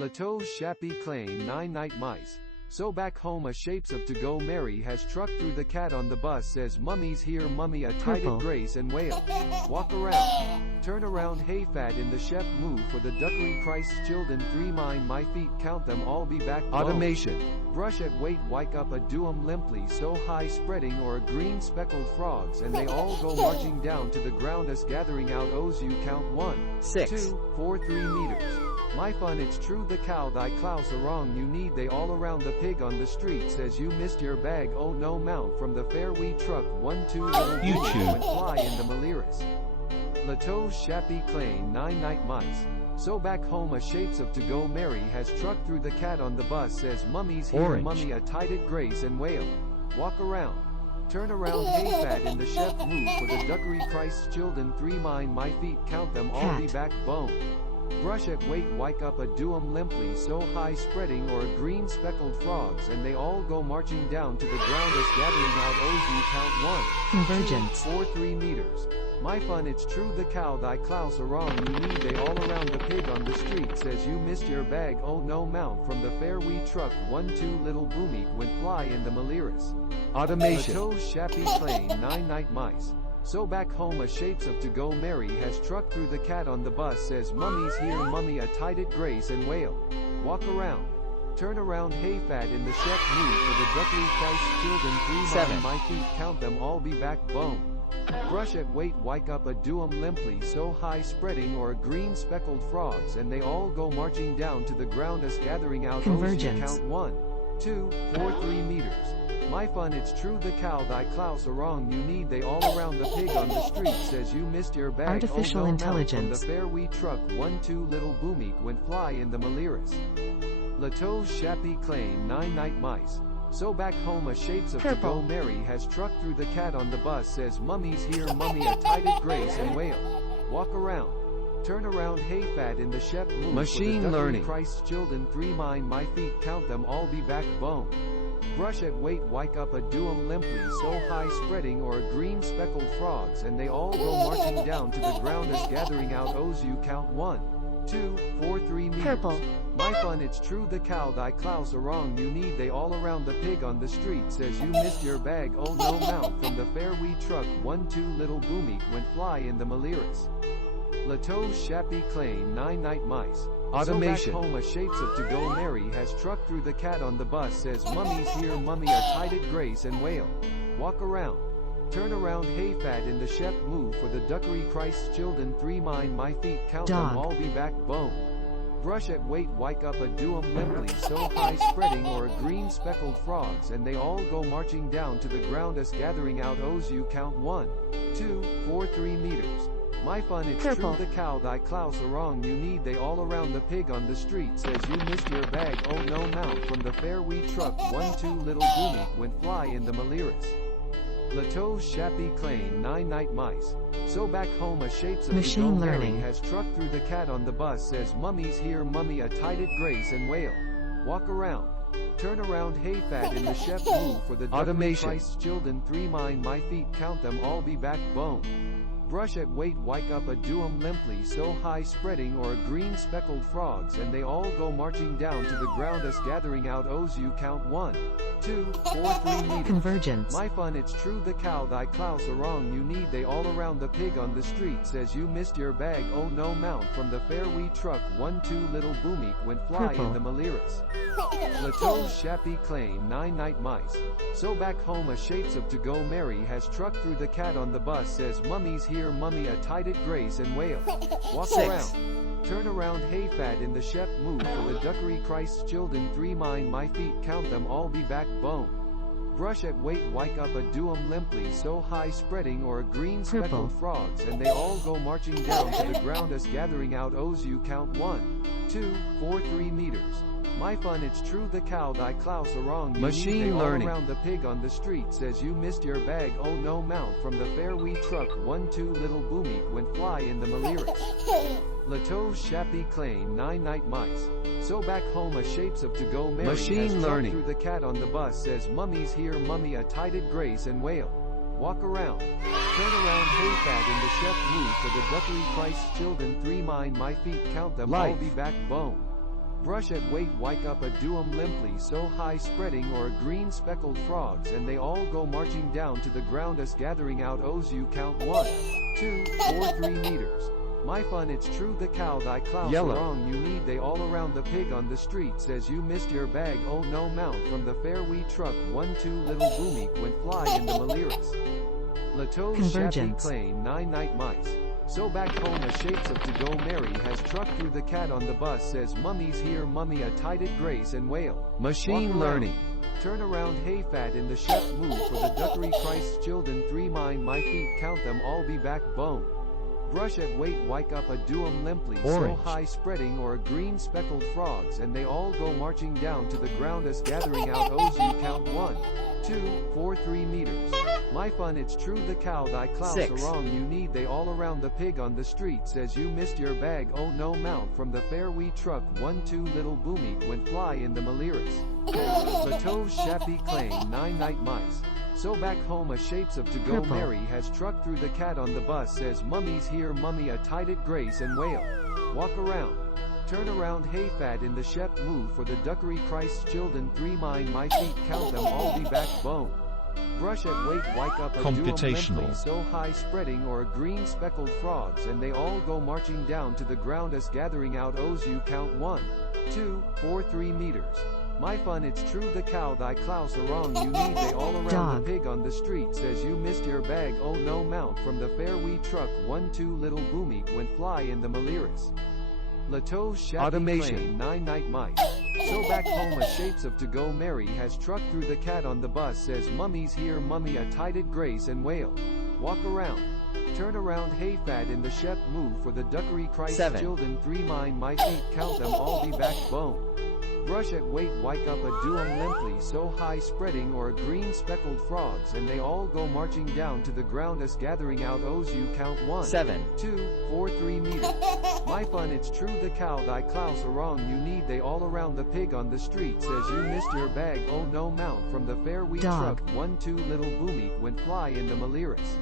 Latos Shappy Claim 9 Night Mice. So back home a shapes of to go Mary has trucked through the cat on the bus says mummy's here mummy a tided grace and wail. Walk around. Turn around hey fat in the chef move for the duckery Christ children 3 mind my feet count them all be back bone. Automation. Brush at weight wike up a doom limply so high spreading or a green speckled frogs and they all go marching down to the ground us gathering out O's you count 1, 6, 2, 4 3 meters. My fun it's true the cow thy clouse are wrong you need they all around the pig on the street says you missed your bag oh no mount from the fair we truck 1 2 little YouTube. went fly in the Maliris. Latos Shappy Claim 9 Night Mice. So back home a shapes of to go Mary has trucked through the cat on the bus says mummy's here Orange. mummy a tided grace and wail. Walk around. Turn around hey fat in the chef move for the duckery Christ children 3 mind my feet count them all be back bone. Brush at weight wike up a doom limply so high spreading or a green speckled frogs and they all go marching down to the ground us gathering out O's you count 1, Convergence. 2, 4 3 meters. My fun it's true the cow thy clouse are wrong you need they all around the pig on the street says you missed your bag oh no mount from the fair we truck 1 2 little boomeek went fly in the Maliris. Automation. Latos Shappy Claim 9 Night Mice. So back home a shapes of to go Mary has trucked through the cat on the bus says mummy's here mummy a tided grace and wail. Walk around. Turn around hey fat in the chef move for the duckery Christ children 3 7. my feet count them all be back bone. Brush at weight wike up a doom limply so high spreading or a green speckled frogs and they all go marching down to the ground us gathering out Convergence. O's you count 1, 2, 4 3 meters. My fun it's true the cow thy clouse are wrong you need they all around the pig on the street says you missed your bag Artificial oh no intelligence. mount from the fair we truck 1 2 little boomeek went fly in the Maliris. Latos Shappy Claim 9 Night Mice. So back home a shapes of to go Mary has trucked through the cat on the bus says mummy's here mummy a tided grace and wail. Walk around. Turn around hey fat in the chef move Machine for the learning. Christ children 3 mind my feet count them all be back bone. Brush at weight wike up a doom limply so high spreading or a green speckled frogs and they all go marching down to the ground us gathering out O's you count 1, 2, 4 3 meters. Purple. My fun it's true the cow thy clouse are wrong you need they all around the pig on the street says you missed your bag oh no mount from the fair we truck 1 2 little boomeek went fly in the Maliris. Latos Shappy Claim 9 Night Mice. Automation. So back home a shapes of to go Mary has trucked through the cat on the bus says mummy's here mummy a tided grace and wail. Walk around. Turn around hey fat in the chef move for the duckery Christ children 3 mind my feet count them all be back bone. Brush at weight wike up a doom limply so high spreading or a green speckled frogs and they all go marching down to the ground us gathering out O's you count 1, 2, 4 3 meters. My fun it's Purple. true the cow thy clouse are wrong you need they all around the pig on the street says you missed your bag oh no mount from the fair we truck 1 2 little boomeek went fly in the Maliris. Latos Shappy Claim 9 Night Mice. So back home a shapes of Machine to go Mary learning. has trucked through the cat on the bus says mummy's here mummy a tided grace and wail. Walk around. Turn around hey fat in the chef move for the duckery Automation. Christ children 3 mind my feet count them all be back bone. Brush at weight wike up a doom limply so high spreading or a green speckled frogs and they all go marching down to the ground us gathering out O's you count 1, 2, 4 3 meters. Convergence. My fun it's true the cow thy clouse are wrong you need they all around the pig on the street says you missed your bag oh no mount from the fair we truck 1 2 little boomeek went fly Purple. in the Maliris. Latos Shappy Claim 9 Night Mice. So back home a shapes of to go Mary has trucked through the cat on the bus says mummy's here mummy a tided grace and wail. Walk 6. around. Turn around hey fat in the chef move for the duckery Christ children 3 mind my feet count them all be back bone. Brush at weight wike up a doom limply so high spreading or a green speckled frogs and they all go marching down to the ground us gathering out O's you count 1, 2, 4 3 meters. My fun it's true the cow thy clouse are wrong you Machine need they learning. all around the pig on the street says you missed your bag oh no mount from the fair we truck 1 2 little boomeek went fly in the Maliris. Latos Shappy Claim 9 Night Mice. So back home a shapes of to go Mary Machine has trucked learning. through the cat on the bus says mummy's here mummy a tided grace and wail. Walk around. Turn around hey fat in the chef move for the duckery Christ children 3 mind my feet count them all Life. be back bone. Brush at weight wake up a duum limply so high spreading or a green speckled frogs and they all go marching down to the ground us gathering out O's you count 1, 2, 4, 3 meters. My fun it's true the cow thy clout wrong you need they all around the pig on the street says you missed your bag oh no mount from the fair wee truck 1 2 little boomy went fly in the Maliris. Lato shappy claim 9 night mice. So back home a shapes of to go Mary has trucked through the cat on the bus says mummy's here mummy a tided grace and whale. Machine learning. Turn around hey fat in the chef move for the duckery Christ's children 3 mind my feet count them all be backbone. Brush at weight wake up a duum limply so high spreading or a green speckled frogs and they all go marching down to the ground us gathering out O's you count 1, 2, 4 3 meters. My fun it's true the cow thy clouts are wrong you need they all around the pig on the street says you missed your bag oh no mount from the fair wee truck 1 2 little boomy went fly in the Maliris. Lato's shappy claim 9 night mice. So back home a shapes of to go Mary has trucked through the cat on the bus says mummy's here mummy a tided grace and whale. Walk around. Turn around hey fat in the chef move for the duckery Christ's children 3 mind my feet count them all be backbone. Brush at weight wake up a duum limply so high spreading or a green speckled frogs and they all go marching down to the ground us gathering out O's you count 1, 2, 4 3 meters. My fun it's true the cow thy clouse are wrong you need they all around the pig on the street says you missed your bag oh no mount from the fair wee truck 1 2 little boomy went fly in the Maliris. Lato's shappy claim 9 night mice. So back home a shapes of to go Mary has trucked through the cat on the bus says mummy's here mummy a tided grace and whale. Walk around. Turn around hey fat in the chef move for the duckery Christ's children 3 mind my feet count them all be backbone. Brush at weight wake up a duum limply so high spreading or a green speckled frogs and they all go marching down to the ground us gathering out O's you count 1, 2, 4 3 meters. My fun it's true the cow thy clouse are wrong you need they all around the pig on the street says you missed your bag oh no mount from the fair wee truck 1 2 little boomy went fly in the Maliris.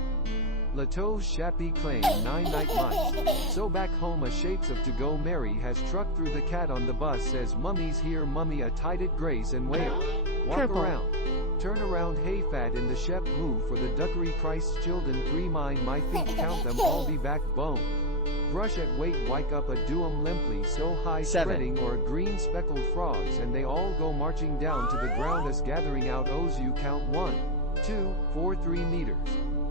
Lato's shappy claim 9 night mice. So back home a shapes of to go Mary has trucked through the cat on the bus says mummy's here mummy a tided grace and whale. Walk around. Turn around hey fat in the chef move for the duckery Christ's children 3 mind my feet count them all be backbone. Brush at weight wake up a duum limply so high spreading or a green speckled frogs and they all go marching down to the ground us gathering out O's you count 1, 2, 4 3 meters.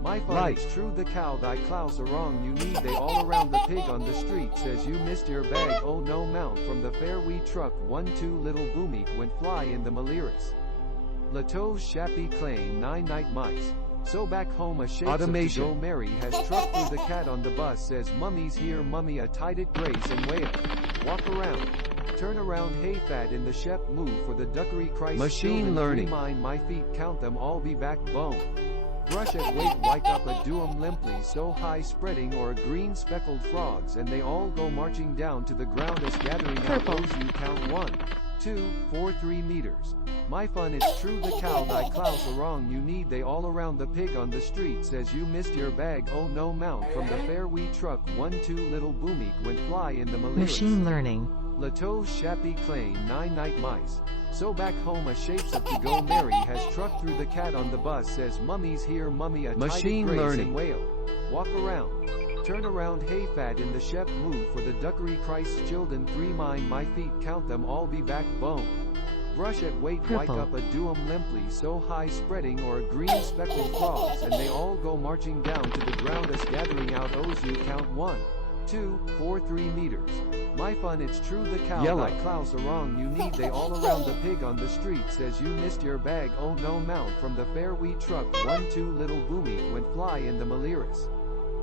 My fun it's true the cow thy clouse are wrong you need they all around the pig on the street says you missed your bag oh no mount from the fair wee truck 1 2 little boomy went fly in the Maliris. Lato's shappy claim 9 night mice. So back home a shapes of to go Mary has trucked through the cat on the bus says mummy's here mummy a tided grace and whale. Walk around. Turn around hey fat in the chef move for the duckery Christ's machine learning 3 mind my feet count them all be backbone. Brush at weight wake up a duum limply so high spreading or a green speckled frogs and they all go marching down to the ground as gathering out O's you count 1, 2, 4 3 meters. My fun it's true the cow thy clouse are wrong you need they all around the pig on the street says you missed your bag oh no mount from the fair wee truck 1 2 little boomy went fly in the Maliris. Machine learning. Lato's shappy claim 9 night mice. So back home a shapes of to go Mary has trucked through the cat on the bus says mummy's here mummy a machine tided grace and whale. Walk around. Turn around hey fat in the chef move for the duckery Christ's children 3 mind my feet count them all be backbone. Brush at weight wake up a duum limply so high spreading or a green speckled frogs and they all go marching down to the ground as gathering out O's you count 1, 2, 4 3 meters. My fun it's true the cow thy clouse are wrong you need they all around the pig on the street says you missed your bag oh no mount from the fair wee truck 1 2 little boomy went fly in the Maliris.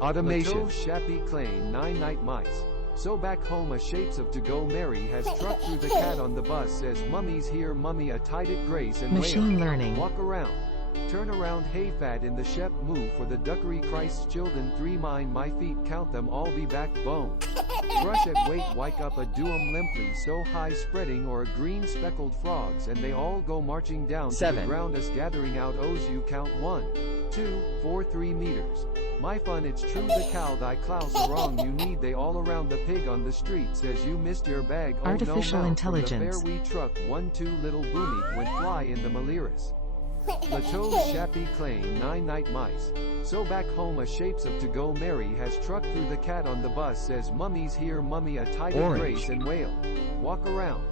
Lato's shappy claim 9 night mice. So back home a shapes of to go Mary has trucked through the cat on the bus says mummy's here mummy a tided grace and machine learning. Walk around. Turn around, hey fat in the shep move for the duckery Christ's children 3 mind my feet count them all be backbone. Brush at weight wike up a doom limply so high spreading or a green speckled frogs and they all go marching down to the ground us gathering out O's you count 1, 2, 4 3 meters. My fun it's true the cow thy clouse are wrong you need they all around the pig on the street says you missed your bag oh Artificial no intelligence. From the fair we truck 1 2 little boomy went fly in the Maliris. The toes shappy claim 9 night mice. So back home a shapes of to go Mary has trucked through the cat on the bus says mummy's here mummy a tidy grace and whale. Walk around.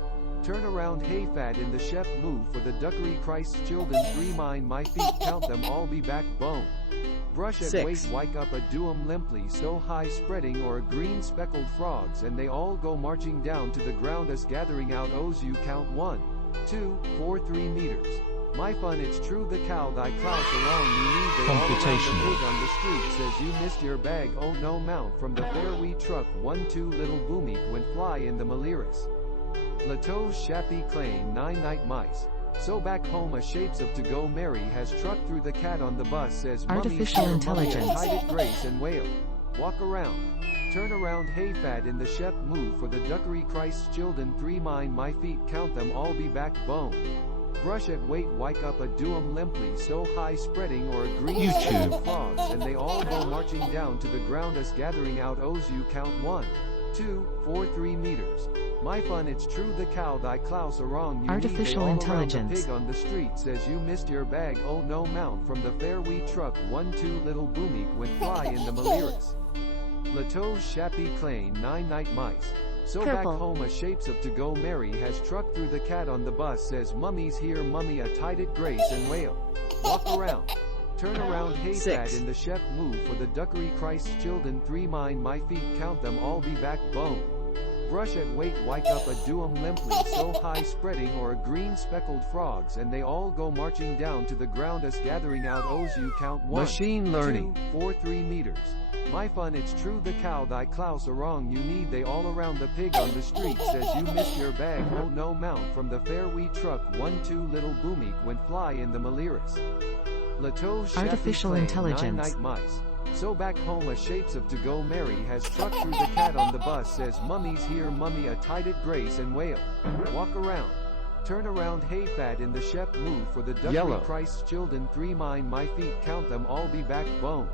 Turn around hey fat in the chef move for the duckery Christ's children 3 mind my feet count them all be backbone. Brush at weight wike up a doom limply so high spreading or a green speckled frogs and they all go marching down to the ground us gathering out O's you count 1, 2, 4 3 meters. My fun it's true the cow thy clouse along you need they all around the pig on the street says you missed your bag oh no mount from the fair we truck 1 2 little boomy went fly in the Maliris. Lato's shappy claim 9 night mice. So back home a shapes of to go Mary has trucked through the cat on the bus says Artificial intelligence. Hided grace and whale. Walk around. Turn around hey fat in the shep move for the duckery Christ's children 3 mind my feet count them all be backbone. Brush at weight wike up a doom limply so high spreading or a green speckled frogs and they all go marching down to the ground us gathering out O's you count 1, 2, 4 3 meters. My fun it's true the cow thy clouse are wrong you Artificial need they all intelligence. around the pig on the street says you missed your bag oh no mount from the fair we truck 1 2 little boomy went fly in the Maliris. Lato's shappy claim 9 night mice. So back home a shapes of to go Mary has trucked through the cat on the bus says mummy's here mummy a tided grace and whale. Walk around. Turn around hey fat in the shep move for the duckery Christ's children 3 mind my feet count them all be backbone. Brush at weight wike up a doom limply so high spreading or a green speckled frogs and they all go marching down to the ground us gathering out O's you count 1, Machine learning. 2, 4 3 meters. My fun it's true the cow thy clouse are wrong you need they all around the pig on the street says you missed your bag oh no mount from the fair we truck 1 2 little boomy went fly in the Maliris. Lato's Artificial intelligence. 9 night mice. So back home a shapes of to go Mary has trucked through the cat on the bus says mummy's here mummy a tided grace and whale. Walk around. Turn around hey fat in the shep move for the duckery Christ's children 3 mind my feet count them all be backbone.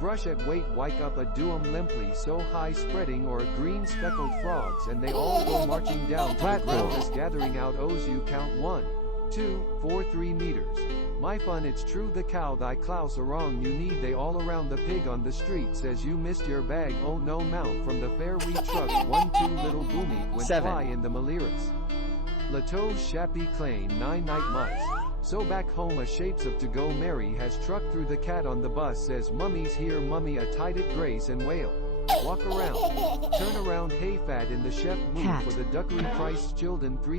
Brush at weight wike up a doom limply so high spreading or a green speckled frogs and they all go marching down to the ground us gathering out O's you count 1, 2, 4 3 meters. My fun it's true the cow thy clouse are wrong you need they all around the pig on the street says you missed your bag oh no mount from the fair we truck 1 2 little boomy went fly in the Maliris. Lato's shappy claim 9 night mice. So back home a shapes of to go Mary has trucked through the cat on the bus says mummy's here mummy a tided grace and whale. Walk around. Turn around hey fat in the chef move for the duckery Christ's children 3